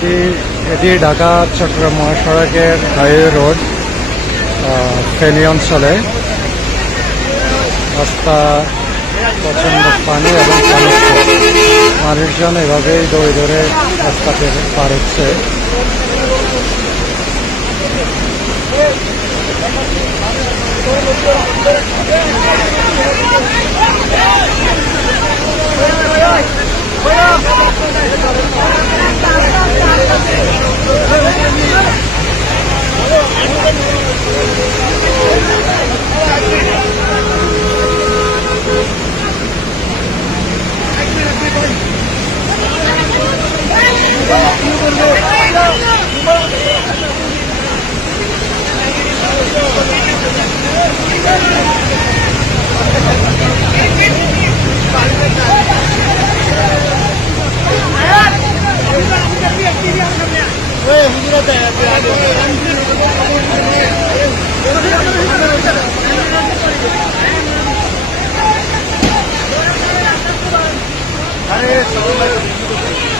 এটি এটি ঢাকা চক্র মহাসড়কের হাইওয়ে রোড ফেনি চলে রাস্তা প্রচন্ড পানি এবং মানুষজন এভাবেই দৌড়ে ধরে রাস্তা পেতে Thank like like you.